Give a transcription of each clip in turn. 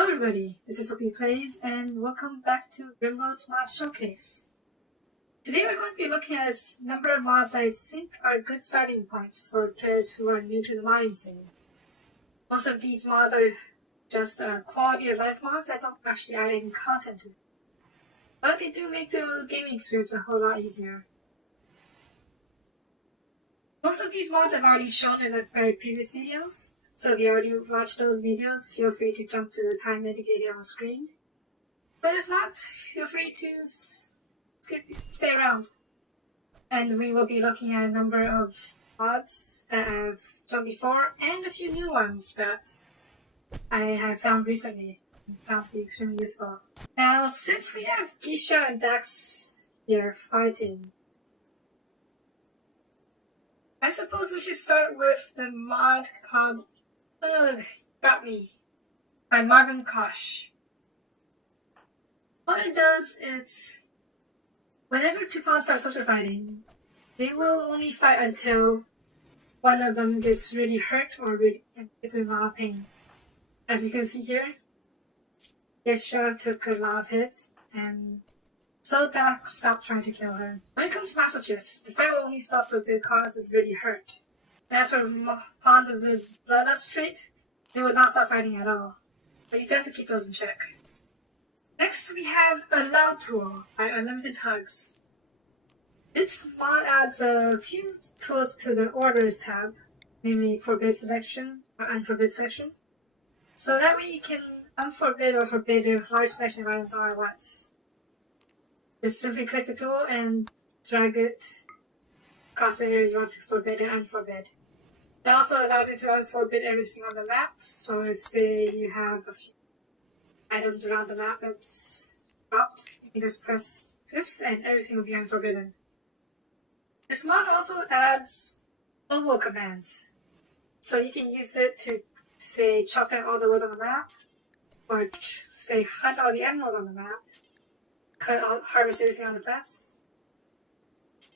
Hello everybody, this is Sophie Plays, and welcome back to RimWorld's Mod Showcase. Today we're going to be looking at a number of mods I think are good starting points for players who are new to the modding scene. Most of these mods are just quality of life mods that don't actually add any content to them, but they do make the gaming experience a whole lot easier. Most of these mods I've already shown in my previous videos. So if you already watched those videos, feel free to jump to the time indicated on screen. But if not, feel free to stay around. And we will be looking at a number of mods that I've shown before, and a few new ones that I have found recently and found to be extremely useful. Now, since we have Gisha and Dax here fighting, I suppose we should start with the mod called Uuugggg Got Me by MarvinKosh. What it does is, whenever two pawns start social fighting, they will only fight until one of them gets really hurt or really gets in a lot of pain. As you can see here, Gisha took a lot of hits, and so Dax stopped trying to kill her. When it comes to Massachusetts, the fight will only stop if the cause is really hurt. As for pawns of the bloodlust trait, they would not stop fighting at all, but you do have to keep those in check. Next we have a loud tool by UnlimitedHugs. This mod adds a few tools to the orders tab, namely forbid selection or unforbid selection, so that way you can unforbid or forbid a large selection of items all at once. Just simply click the tool and drag it across the area you want to forbid and unforbid. It also allows you to unforbid everything on the map, so if, say, you have a few items around the map that's dropped, you can just press this and everything will be unforbidden. This mod also adds global commands, so you can use it to, say, chop down all the wood on the map, or, say, hunt all the animals on the map, harvest everything on the plants,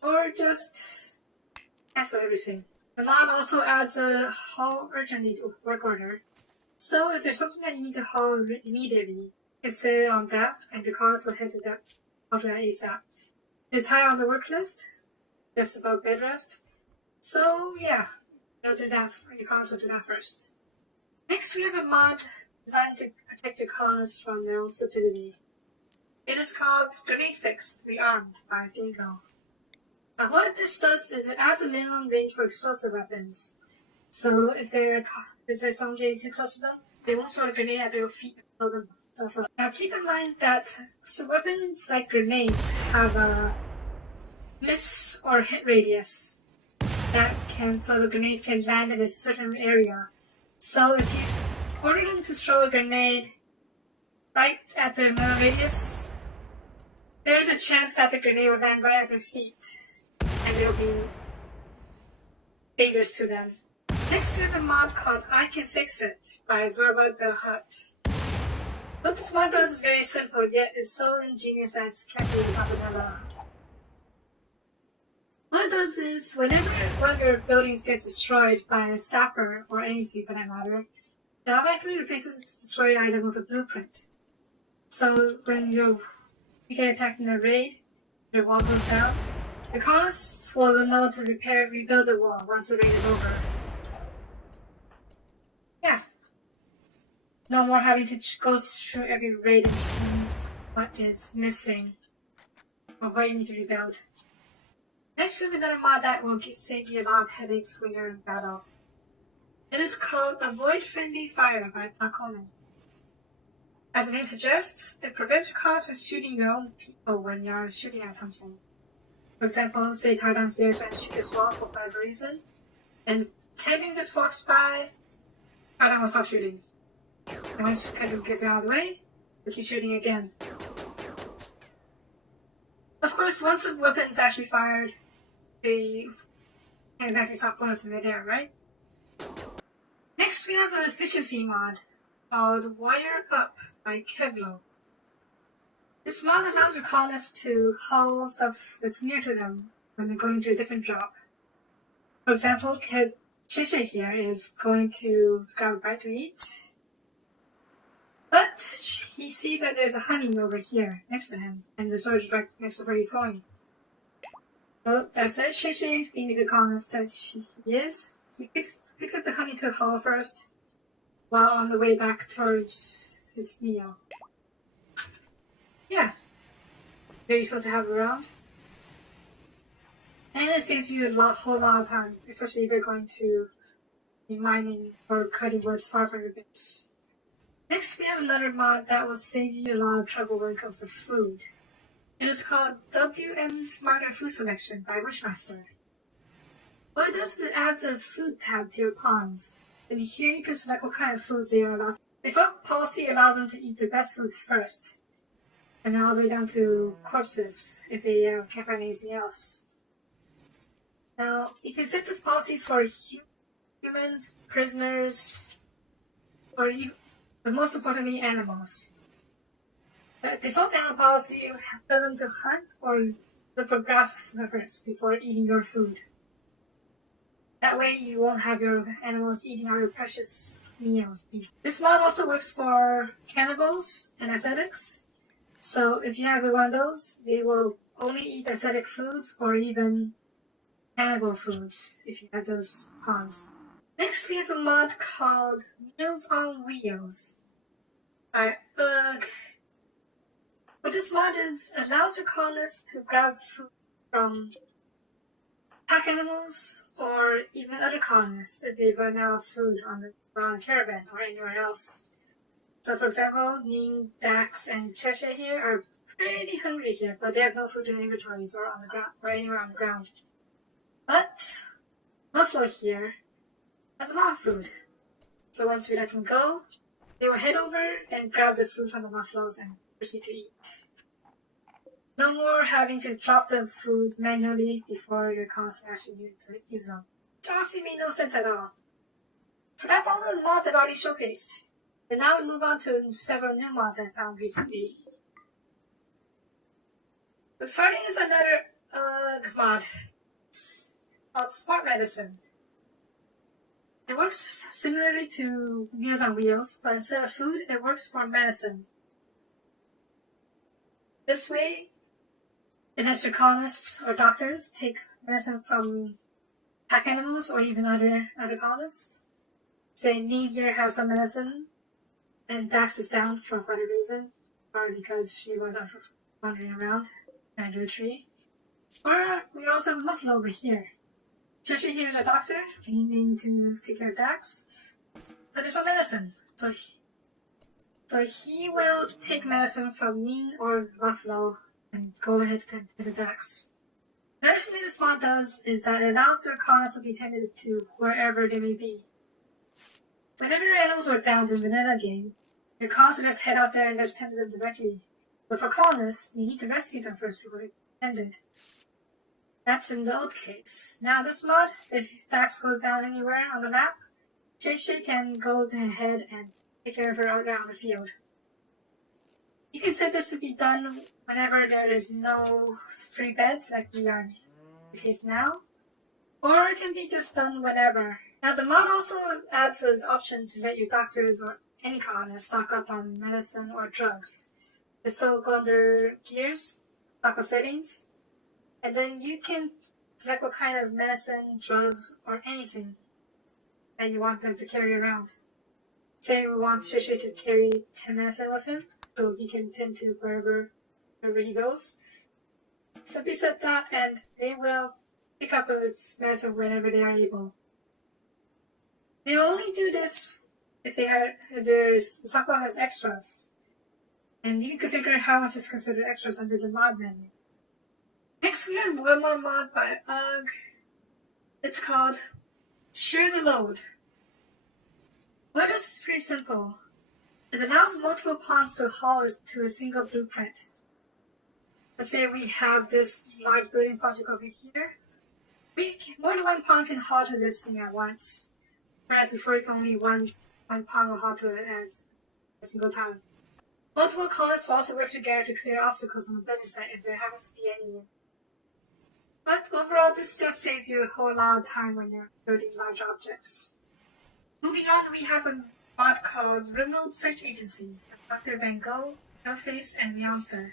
or just cancel everything. The mod also adds a haul urgently to work order. So if there's something that you need to haul immediately, you can set it on that, and the cars will head to that ASAP. It's high on the work list, just above bed rest. So yeah, you'll do that. Your cars will do that first. Next, we have a mod designed to protect your cars from their own stupidity. It is called Grenade Fix Rearmed by Dingo. Now what this does is it adds a minimum range for explosive weapons. So if there's someone getting too close to them, they won't throw a grenade at their feet and blow them stuff up. Now keep in mind that weapons like grenades have a miss or hit radius so the grenade can land in a certain area. So if you order them to throw a grenade right at the minimum radius, there's a chance that the grenade will land right at their feet, and it'll be dangerous to them. Next, we have a mod called I Can Fix It by ZorbaTHut. What this mod does is very simple, yet is so ingenious that it can't be used on vanilla. What it does is, whenever one of your buildings gets destroyed by a sapper, or anything for that matter, it automatically replaces its destroyed item with a blueprint. So when you get attacked in a raid, your wall goes down, the colonists will know to rebuild the wall once the raid is over. Yeah. No more having to go through every raid and see what is missing or what you need to rebuild. Next we have another mod that will save you a lot of headaches when you're in battle. It is called Avoid Friendly Fire by Falconne. As the name suggests, it prevents your cars from shooting your own people when you're shooting at something. For example, say Taiwan here trying to shoot this wall for whatever reason, and Kevin just walks by, Taiwan will stop shooting. And once Kevin gets out of the way, we'll keep shooting again. Of course, once the weapon is actually fired, they can't exactly stop bullets in midair, right? Next, we have an efficiency mod called Wire Up by Kevlou. This mod allows your colonists to haul stuff that's near to them when they're going to a different job. For example, Shisha here is going to grab a bite to eat, but he sees that there's a honey over here next to him, and the sword right next to where he's going. So that's it, Shishi, being a good colonist that he is. He picks up the honey to haul first, while on the way back towards his meal. Yeah, very useful to have around. And it saves you a whole lot of time, especially if you're going to be mining or cutting woods far from your base. Next, we have another mod that will save you a lot of trouble when it comes to food. And it's called WM Smarter Food Selection by Wishmaster. What it does is it adds a food tab to your pawns. And here you can select what kind of foods they are allowed to. The default policy allows them to eat the best foods first. And then all the way down to corpses if they can't find anything else. Now, you can set the policies for humans, prisoners, or even, but most importantly, animals. The default animal policy tells them to hunt or look for grasshoppers before eating your food. That way you won't have your animals eating all your precious meals. This mod also works for cannibals and ascetics. So if you have one of those, they will only eat ascetic foods or even cannibal foods if you have those pawns. Next we have a mod called Meals on Wheels by Uuugggg. What this mod is allows your colonists to grab food from pack animals or even other colonists if they run out of food on the caravan or anywhere else. So for example, Ning, Dax, and Cheshire here are pretty hungry here, but they have no food in their inventories or on the ground or anywhere on the ground. But Buffalo here has a lot of food. So once we let them go, they will head over and grab the food from the buffaloes and proceed to eat. No more having to chop the food manually before your colonists actually use them. Which honestly made no sense at all. So that's all the mods I've already showcased. And now we move on to several new mods I found recently. We're starting with another Uuugggg mod. It's called Smart Medicine. It works similarly to Meals on Wheels, but instead of food, it works for medicine. This way, it lets your colonists or doctors take medicine from pack animals or even other colonists. Say Ning here has some medicine, and Dax is down for whatever reason, or because she was wandering around under a tree. Or we also have Muffin over here. Cheshire here is a doctor, aiming to take care of Dax, but there's no medicine, so he will take medicine from Ning or Buffalo and go ahead to the Dax. The other thing this mod does is that it allows their colonists to be tended to wherever they may be. Whenever your animals are down in the vanilla game, your colonists will just head out there and just tend to them directly. But for colonists, you need to rescue them first before they're tended. That's in the old case. Now this mod, if Dax goes down anywhere on the map, Cheshire can go ahead and take care of her out on the field. You can set this to be done whenever there is no free beds, like we are in the case now, or it can be just done whenever. Now the mod also adds an option to let your doctors or any colonist stock up on medicine or drugs. This will go under gears, stock up settings, and then you can select what kind of medicine, drugs, or anything that you want them to carry around. Say we want Shishi to carry 10 medicine with him, so he can tend to wherever he goes. Simply set that, and they will pick up its medicine whenever they are able. They will only do this if the stockpile has extras, and you can configure how much is considered extras under the mod menu. Next, we have one more mod by Uuugggg. It's called Share the Load. What is is pretty simple. It allows multiple pawns to haul to a single blueprint. Let's say we have this large building project over here. More than one pawn can haul to this thing at once, whereas before you can only one pawn will haul to it at a single time. Multiple colonists will also work together to clear obstacles on the building site if there happens to be any. But overall, this just saves you a whole lot of time when you're building large objects. Moving on, we have a mod called RimWorld Search Agency, DoctorVanGogh, Killface, and meonester.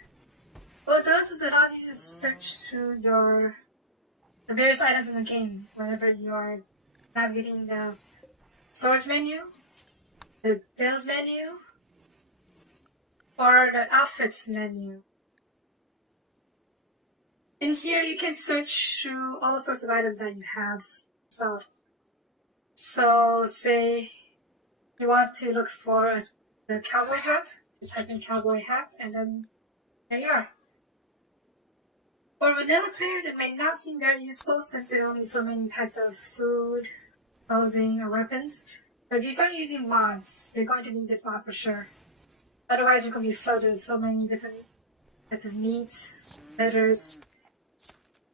What it does is it allows you to search through the various items in the game whenever you are navigating the storage menu, the bills menu, or the outfits menu. In here, you can search through all sorts of items that you have installed. So, say you want to look for the cowboy hat, just type in cowboy hat, and then there you are. For a vanilla player, that may not seem very useful since there are only so many types of food, clothing, or weapons. But if you start using mods, you're going to need this mod for sure. Otherwise, you're going to be flooded with so many different types of meats, letters,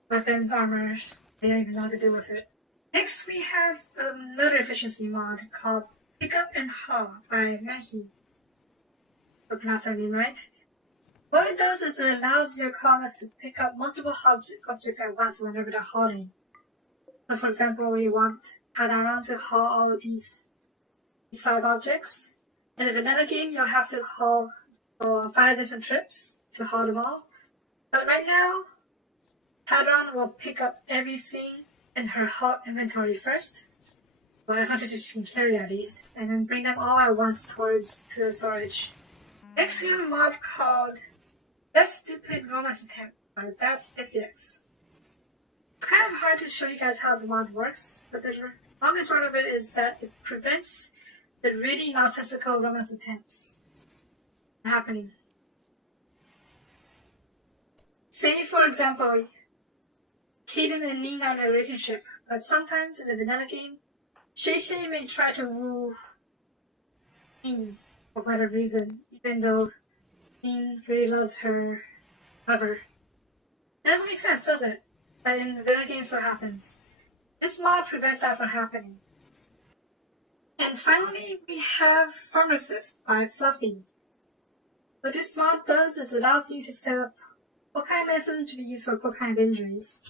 weapons, armor. They don't even know how to deal with it. Next, we have another efficiency mod called Pick Up and Haul by Mehni. I pronounced that name right. What it does is it allows your colonists to pick up multiple objects at once whenever they're hauling. So, for example, you want Hadara to haul all of these 5 objects. In the vanilla game, you'll have to haul 5 different trips to haul them all. But right now, Hadron will pick up everything in her haul inventory first. Well, as much as she can carry at least, and then bring them all at once to the storage. Next, we have a mod called Best Stupid Romance Attempt by Dazz Aephiex. It's kind of hard to show you guys how the mod works, but the long and short of it is that it prevents the really nonsensical romance attempts from happening. Say, for example, Kaden and Ning are in a relationship, but sometimes in the vanilla game, Shay may try to woo Ning for whatever reason, even though Ning really loves her lover. It doesn't make sense, does it? But in the vanilla game, so happens. This mod prevents that from happening. And finally, we have Pharmacist by Fluffy. What this mod does is it allows you to set up what kind of medicine to be used for what kind of injuries.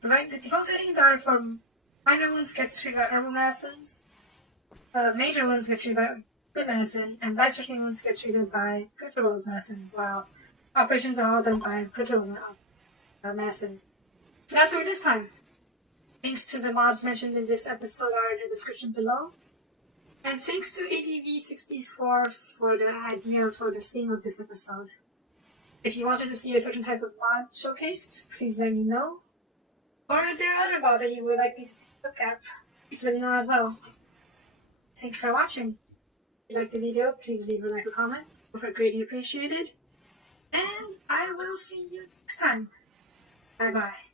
So the default settings are from minor ones get treated by herbal medicines, major ones get treated by good medicine, and life-threatening ones get treated by critical medicine, while operations are all done by critical medicine. So that's it for this time. Links to the mods mentioned in this episode are in the description below. And thanks to ADV64 for the idea for the theme of this episode. If you wanted to see a certain type of mod showcased, please let me know. Or if there are other mods that you would like me to look at, please let me know as well. Thank you for watching. If you liked the video, please leave a like or comment. Both are greatly appreciated. And I will see you next time. Bye bye.